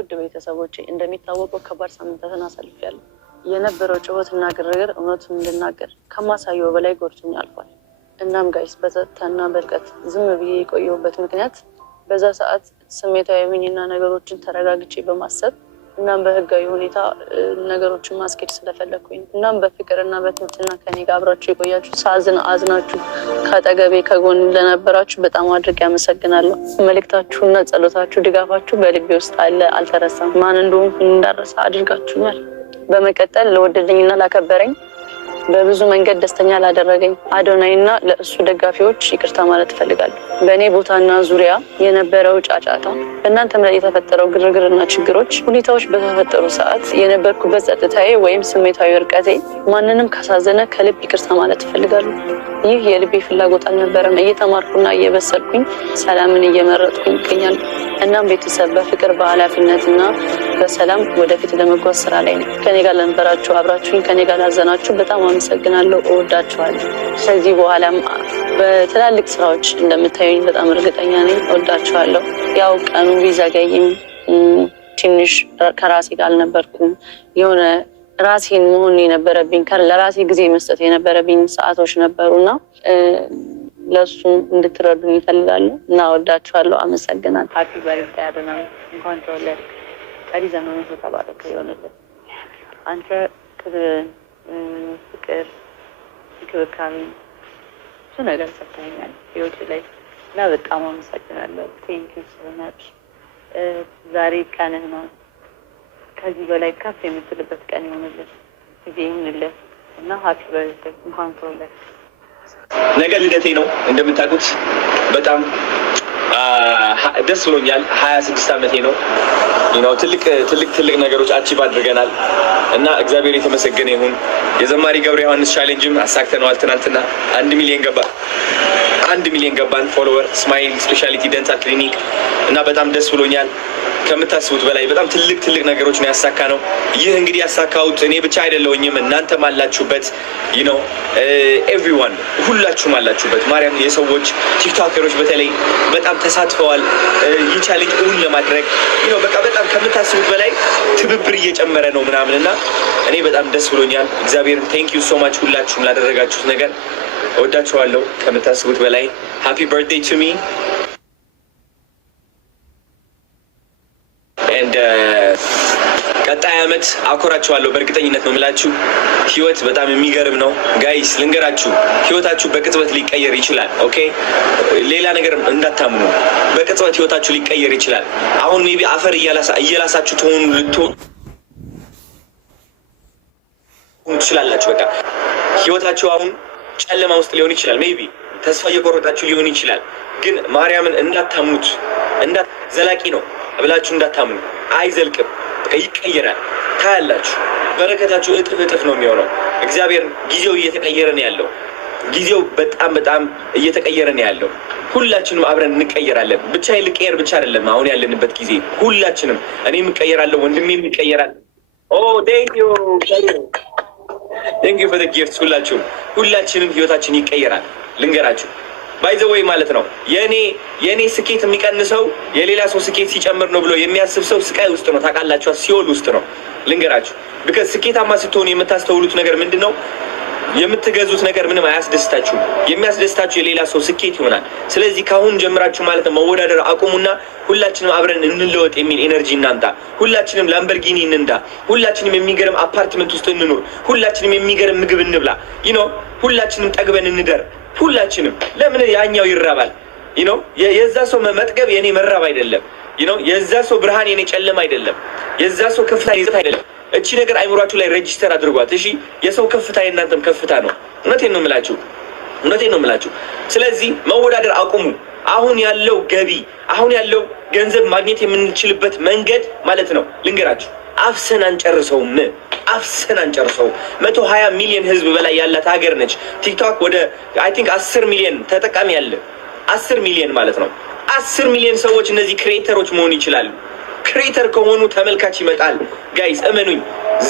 ውድ ቤተሰቦቼ እንደሚታወቀው ከባድ ሳምንታትን አሳልፌያለሁ። የነበረው ጩኸትና ግርግር እውነቱን እንድናገር ከማሳየው በላይ ጎድቶኝ አልፏል። እናም ጋይስ በጸጥታና በርቀት ዝም ብዬ የቆየሁበት ምክንያት በዛ ሰዓት ስሜታዊ ሆኜና ነገሮችን ተረጋግቼ በማሰብ እናም በህጋዊ ሁኔታ ነገሮችን ማስኬድ ስለፈለግኩኝ እናም በፍቅርና በትህትና ከኔ ጋር አብራችሁ የቆያችሁ ሳዝን አዝናችሁ ከአጠገቤ ከጎን ለነበራችሁ በጣም አድርጌ አመሰግናለሁ። መልእክታችሁና ጸሎታችሁ፣ ድጋፋችሁ በልቤ ውስጥ አለ፣ አልተረሳም። ማን እንደሆንኩ እንዳረሳ አድርጋችሁኛል። በመቀጠል ለወደደኝና ላከበረኝ በብዙ መንገድ ደስተኛ ላደረገኝ አዶናይና ለእሱ ደጋፊዎች ይቅርታ ማለት እፈልጋለሁ። በእኔ ቦታና ዙሪያ የነበረው ጫጫታ፣ በእናንተም ላይ የተፈጠረው ግርግርና ችግሮች፣ ሁኔታዎች በተፈጠሩ ሰዓት የነበርኩበት ጸጥታዬ ወይም ስሜታዊ እርቀቴ ማንንም ካሳዘነ ከልብ ይቅርታ ማለት እፈልጋለሁ። ይህ የልቤ ፍላጎት አልነበረም። እየተማርኩና እየበሰልኩኝ ሰላምን እየመረጥኩኝ ይገኛል። እናም ቤተሰብ በፍቅር በኃላፊነትና በሰላም ወደፊት ለመጓዝ ስራ ላይ ነው። ከኔ ጋር ለነበራችሁ አብራችሁኝ ከኔ ጋር ላዘናችሁ በጣም አመሰግናለሁ። እወዳችኋለሁ። ከዚህ በኋላም በትላልቅ ስራዎች እንደምታዩኝ በጣም እርግጠኛ ነኝ። እወዳችኋለሁ። ያው ቀኑ ቢዘገይም ትንሽ ከራሴ ጋር አልነበርኩም። የሆነ ራሴን መሆን የነበረብኝ ለራሴ ጊዜ መስጠት የነበረብኝ ሰዓቶች ነበሩና ለእሱም እንድትረዱኝ ይፈልጋሉ እና እወዳችኋለሁ። አመሰግናለሁ። ሀፒ በርዝዴይ አዶናይ፣ እንኳን ተወለድክ። ቀሪ ዘመኑ ተባረከ ይሆንልን። አንተ ፍቅር፣ እንክብካቤ፣ ብዙ ነገር ሰጥተኸኛል ህይወቴ ላይ እና በጣም አመሰግናለሁ። ቴንኪው ሶማች። ዛሬ ቀንህ ነው። ከዚህ በላይ ከፍ የምትልበት ቀን ይሆንልን፣ ጊዜ ይሆንልን እና ሀፒ በርዝዴይ፣ እንኳን ተወለድክ። ነገ ልደቴ ነው እንደምታውቁት። በጣም ደስ ብሎኛል። 26 ዓመቴ ነው። ትልቅ ነገሮች አቺቭ አድርገናል እና እግዚአብሔር የተመሰገነ ይሁን። የዘማሪ ገብረ ዮሐንስ ቻሌንጅም አሳክተነዋል። ትናንትና 1 ሚሊዮን ገባን ፎሎወር ስማይል ስፔሻሊቲ ደንታል ክሊኒክ እና በጣም ደስ ብሎኛል። ከምታስቡት በላይ በጣም ትልቅ ነገሮች ነው ያሳካ ነው። ይህ እንግዲህ ያሳካሁት እኔ ብቻ አይደለሁኝም፣ እናንተም አላችሁበት። ኤቭሪዋን ሁላችሁም አላችሁበት። ማርያም የሰዎች ቲክቶከሮች በተለይ በጣም ተሳትፈዋል። ይህ ቻሌንጅ እውን ለማድረግ በቃ በጣም ከምታስቡት በላይ ትብብር እየጨመረ ነው ምናምን እና እኔ በጣም ደስ ብሎኛል። እግዚአብሔርን ቴንክ ዩ ሶ ማች ሁላችሁም ላደረጋችሁት ነገር እወዳችኋለሁ ከምታስቡት በላይ። ሃፒ በርዝዴይ ቱ ሚ ቀጣይ ዓመት አኮራችኋለሁ በእርግጠኝነት ነው የምላችሁ። ህይወት በጣም የሚገርም ነው ጋይስ። ልንገራችሁ፣ ህይወታችሁ በቅጽበት ሊቀየር ይችላል። ኦኬ፣ ሌላ ነገር እንዳታምኑ። በቅጽበት ህይወታችሁ ሊቀየር ይችላል። አሁን ሜቢ አፈር እየላሳችሁ ልትሆኑ ትችላላችሁ። በቃ ህይወታችሁ አሁን ጨለማ ውስጥ ሊሆን ይችላል። ሜቢ ተስፋ እየቆረጣችሁ ሊሆን ይችላል። ግን ማርያምን እንዳታምኑት። ዘላቂ ነው ብላችሁ እንዳታምኑ። አይዘልቅም፣ ይቀየራል። ታያላችሁ። በረከታችሁ እጥፍ ነው የሚሆነው። እግዚአብሔር ጊዜው እየተቀየረ ነው ያለው። ጊዜው በጣም እየተቀየረ ነው ያለው። ሁላችንም አብረን እንቀየራለን። ብቻ ልቀየር ብቻ አይደለም አሁን ያለንበት ጊዜ። ሁላችንም እኔም እቀየራለሁ፣ ወንድሜም ይቀየራል። ቴንክ ዩ ፎር ዘ ጊፍትስ። ሁላችንም ህይወታችን ይቀየራል። ልንገራችሁ ባይ ዘ ዌይ ማለት ነው። የኔ ስኬት የሚቀንሰው የሌላ ሰው ስኬት ሲጨምር ነው ብሎ የሚያስብ ሰው ስቃይ ውስጥ ነው። ታውቃላችሁ፣ ሲኦል ውስጥ ነው። ልንገራችሁ፣ ቢካዝ ስኬታማ ስትሆኑ የምታስተውሉት ነገር ምንድን ነው? የምትገዙት ነገር ምንም አያስደስታችሁም። የሚያስደስታችሁ የሌላ ሰው ስኬት ይሆናል። ስለዚህ ካሁን ጀምራችሁ ማለት ነው መወዳደር አቁሙና ሁላችንም አብረን እንለወጥ የሚል ኤነርጂ እናምጣ። ሁላችንም ላምበርጊኒ እንንዳ። ሁላችንም የሚገርም አፓርትመንት ውስጥ እንኑር። ሁላችንም የሚገርም ምግብ እንብላ። ሁላችንም ጠግበን እንደር። ሁላችንም ለምን ያኛው ይራባል? የዛ ሰው መጥገብ የኔ መራብ አይደለም። የዛ ሰው ብርሃን የኔ ጨለማ አይደለም። የዛ ሰው ከፍታ ይዘት አይደለም። እቺ ነገር አይምሯችሁ ላይ ሬጂስተር አድርጓት። እሺ፣ የሰው ከፍታ የእናንተም ከፍታ ነው። እውነቴን ነው የምላችሁ። ስለዚህ መወዳደር አቁሙ። አሁን ያለው ገቢ፣ አሁን ያለው ገንዘብ ማግኘት የምንችልበት መንገድ ማለት ነው ልንገራችሁ፣ አፍሰን አንጨርሰውም። 120 ሚሊዮን ህዝብ በላይ ያላት ሀገር ነች። ቲክቶክ ወደ አይ ቲንክ 10 ሚሊዮን ተጠቃሚ ያለ 10 ሚሊዮን ማለት ነው። 10 ሚሊዮን ሰዎች እነዚህ ክሬተሮች መሆን ይችላሉ። ክሬተር ከሆኑ ተመልካች ይመጣል። ጋይስ እመኑኝ፣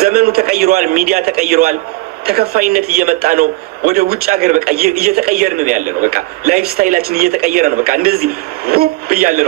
ዘመኑ ተቀይሯል። ሚዲያ ተቀይሯል። ተከፋይነት እየመጣ ነው። ወደ ውጭ ሀገር በቃ እየተቀየርን ነው ያለ ነው። በቃ ላይፍ ስታይላችን እየተቀየረ ነው። በቃ እንደዚህ እያለ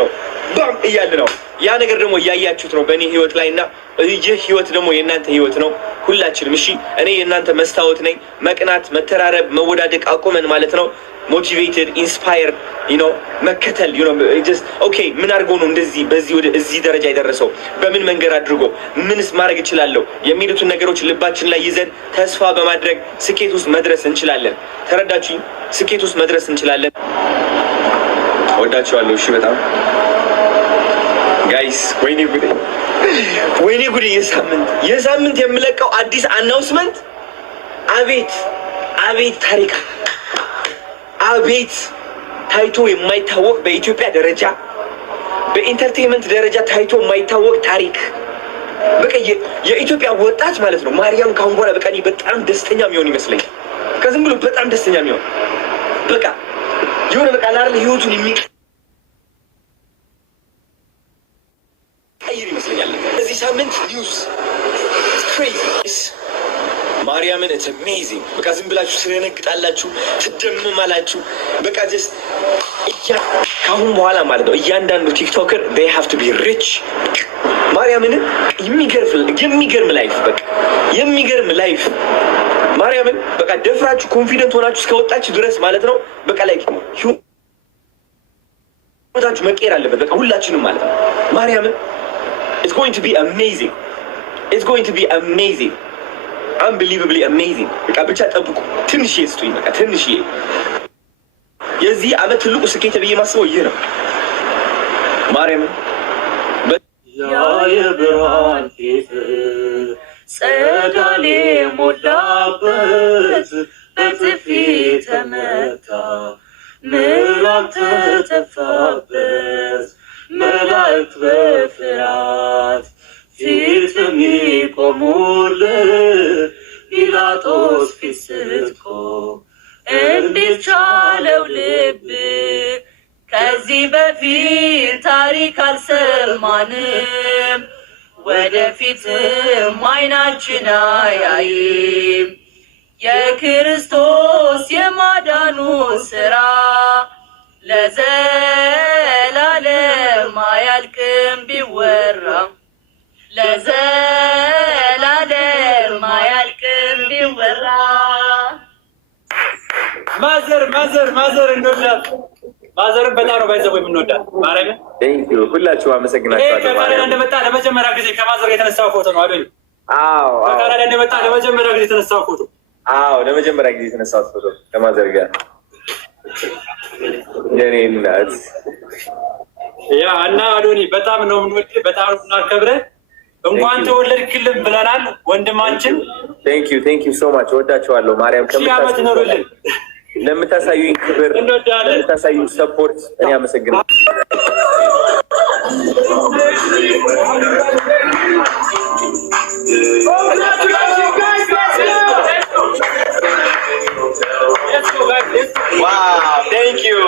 ነው። ባም እያለ ነው። ያ ነገር ደግሞ እያያችሁት ነው በእኔ ህይወት ላይ እና ይህ ህይወት ደግሞ የእናንተ ህይወት ነው። ሁላችንም እሺ፣ እኔ የእናንተ መስታወት ነኝ። መቅናት፣ መተራረብ፣ መወዳደቅ አቁመን ማለት ነው። ሞቲቬትድ ኢንስፓየር መከተል ኦኬ፣ ምን አድርጎ ነው እንደዚህ በዚህ ወደ እዚህ ደረጃ የደረሰው? በምን መንገድ አድርጎ ምንስ ማድረግ እችላለሁ? የሚሉትን ነገሮች ልባችን ላይ ይዘን ተስፋ በማድረግ ስኬት ውስጥ መድረስ እንችላለን። ተረዳችሁኝ? ስኬት ውስጥ መድረስ እንችላለን። ወዳችኋለሁ። እሺ፣ በጣም ጋይስ። ወይኔ ጉዴ፣ ወይኔ ጉዴ! የሳምንት የምለቀው አዲስ አናውንስመንት! አቤት አቤት ታሪክ! አቤት ታይቶ የማይታወቅ በኢትዮጵያ ደረጃ በኢንተርቴንመንት ደረጃ ታይቶ የማይታወቅ ታሪክ። በቃ የኢትዮጵያ ወጣት ማለት ነው ማርያም ካሁን በኋላ በቃ በጣም ደስተኛ የሚሆን ይመስለኛል። ከዝም ብሎ በጣም ደስተኛ የሚሆን በቃ የሆነ በቃ ላርለ ህይወቱን የሚቀይር ይመስለኛል። እዚህ ሳምንት ኒውስ ማርያምን ኢትስ አሜዚንግ። በቃ ዝም ብላችሁ ስለነግጣላችሁ ትደምማላችሁ። በቃ ጀስት ካሁን በኋላ ማለት ነው እያንዳንዱ ቲክቶከር they have to be rich። ማርያምን የሚገርም ላይፍ በቃ የሚገርም ላይፍ ማርያምን በቃ ደፍራችሁ ኮንፊደንት ሆናችሁ እስከወጣችሁ ድረስ ማለት ነው በቃ ላይ ህይወታችሁ መቀየር አለበት። በቃ ሁላችንም ማለት ነው ማርያምን it's going to be amazing. It's going to be amazing. Unbelievably amazing። በቃ ብቻ ጠብቁ። ትንሽዬ ስጡኝ። በቃ ትንሽዬ የዚህ ዓመት ትልቁ ስኬት ብዬ ማስበው ይህ ነው። ማርያም ያ የብርሃን ፊት ጸዳሌ ሞላበት በጥፊ ተመታ ምዕራፍ ተተፋበት መላእክት በፍርሃት ፊት የሚቆሙልህ ጲላጦስ ፊት ስትቆም እንዴት ቻለው ልብ? ከዚህ በፊት ታሪክ አልሰማንም፣ ወደፊትም ዓይናችን አያይም። የክርስቶስ የማዳኑ ሥራ ለዘላለም አያልቅም ቢወራ ለዘላለም አያልቅም ቢወራ። ማዘር እንወዳት። ማዘርን በጣም ነው ባይዘው የምንወዳት። ማርያምን ቴንኪዩ ሁላችሁ አመሰግናችኋለሁ። ከካናዳ እንደመጣ ለመጀመሪያ ጊዜ ከማዘር የተነሳው ፎቶ ነው አይደል? አዎ ከካናዳ እንደመጣ ለመጀመሪያ ጊዜ የተነሳው ፎቶ። አዎ ለመጀመሪያ ጊዜ የተነሳው ፎቶ ከማዘር ጋር የኔ እናት ያ እና አዶኒ በጣም ነው የምንወድህ፣ በጣም ነው የምናከብርህ። እንኳን ተወለድክልን ብለናል ወንድማችን። ቴንኪዩ ሶ ማች ወዳችኋለሁ። ማርያም ኖሩልን ለምታሳዩኝ ክብር ለምታሳዩኝ ሰፖርት እኔ አመሰግናለሁ። Wow, thank you.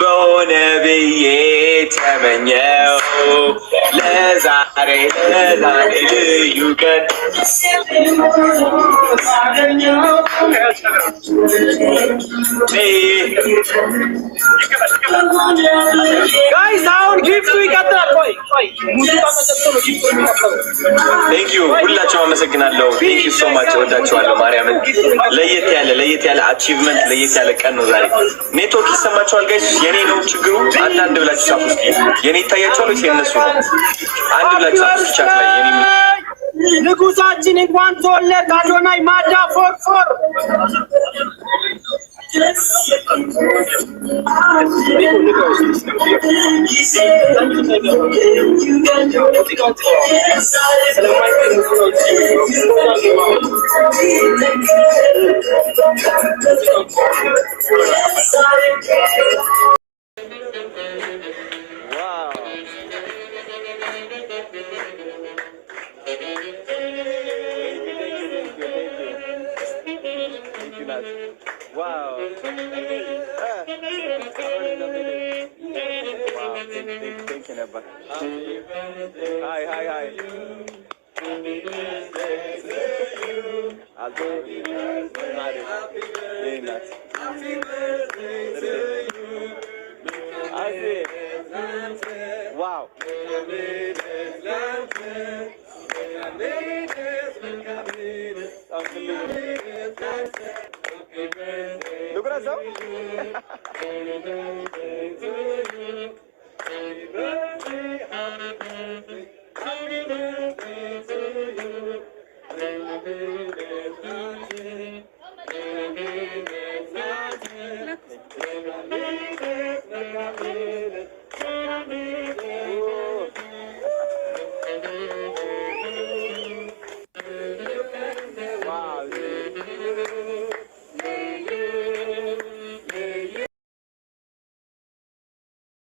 በሆነ ብዬ ተመኘው ለዛሬ ልዩ ቀን ጋይስ አሁን ጊፍቱ ይቀጥላል። ቆይ ሙዚቃ ተሰጥቶ ነው ጊፍቱ የሚቀጥለው። ቴንክ ዩ ሁላችሁም አመሰግናለሁ። ቴንክ ዩ ሶ ማች ወዳችኋለሁ። ማርያምን ለየት ያለ አቺቭመንት ለየት ያለ ቀን ነው ዛሬ። ኔትወርክ ይሰማችኋል ጋይስ? የኔ ነው ችግሩ። አንድ ብላችሁ ጻፉ እስኪ። የኔ ይታያችኋል ወይስ የነሱ ነው? አንድ ብላችሁ ጻፉ እስኪ ቻት ላይ የኔ ንጉሳችን እንኳን ተወለድ። አዶናይ ማዳ ፎር